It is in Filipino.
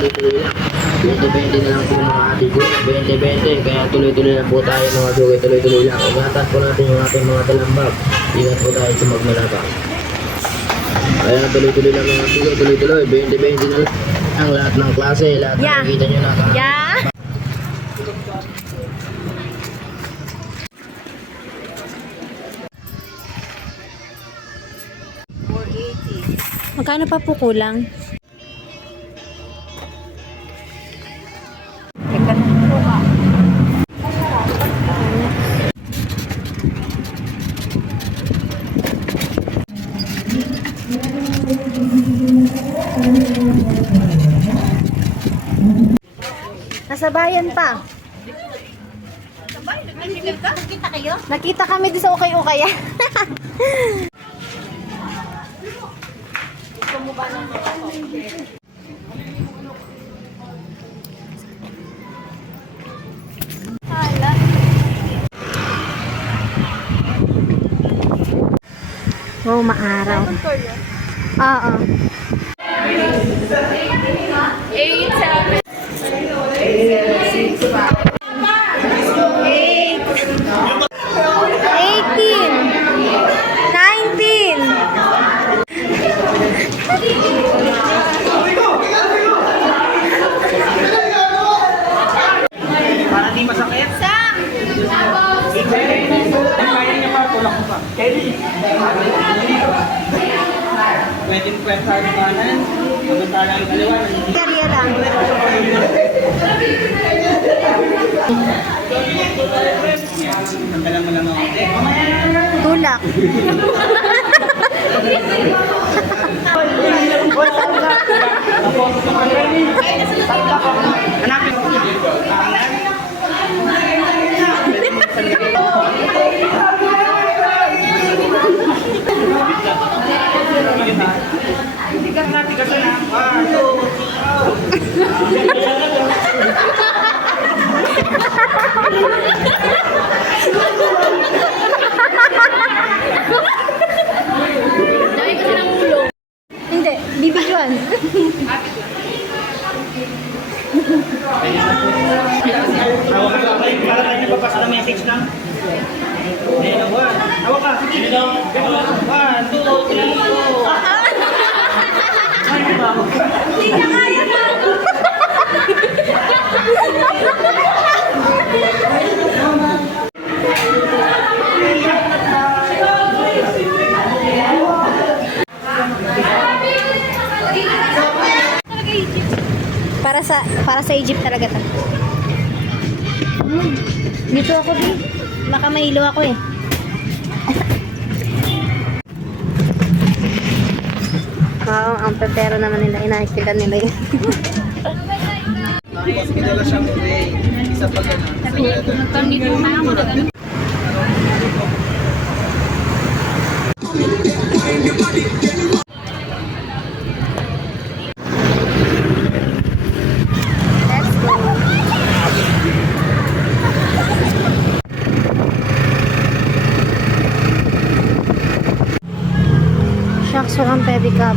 tuloy-tuloy lang. 20-20 na lang po mga ate ko. 20-20, kaya tuloy-tuloy lang po tayo mga sugay, tuloy-tuloy lang. Ingatan po natin yung ating mga talambag. Ingat po tayo sa magmalabang. Kaya tuloy-tuloy lang mga sugay, tuloy-tuloy. 20-20 na lang ang lahat ng klase, lahat na nakikita nyo na. Magkano pa po kulang? Nasa bayan pa. Nakita kayo? Nakita kami doon sa ukay-ukay. Hala. Oh, maaraw. Oo. 18, 19. Para di masakit. Kaya niya pa, tulak mo pa. Pwede mo kwenta ang kanan, magandala ang kaliwa. Karya lang. Nagdala mo lang ako. Tulak. Hanapin mo. Tigasan na. 1, 2. Hindi, bibigyan. Hawak ka kamay para tayo napapasa ng message lang. Ayun, hawak ka. 1, 2, 3, 4. Hindi niya kaya na. Para sa Egypt talaga to. Dito ako din. Baka mahilo ako eh. Oo, ang pepero naman nila. Inakikita nila yun. Pinala siyang isa pa ganun. Let's go. Shucks, walang pedicab.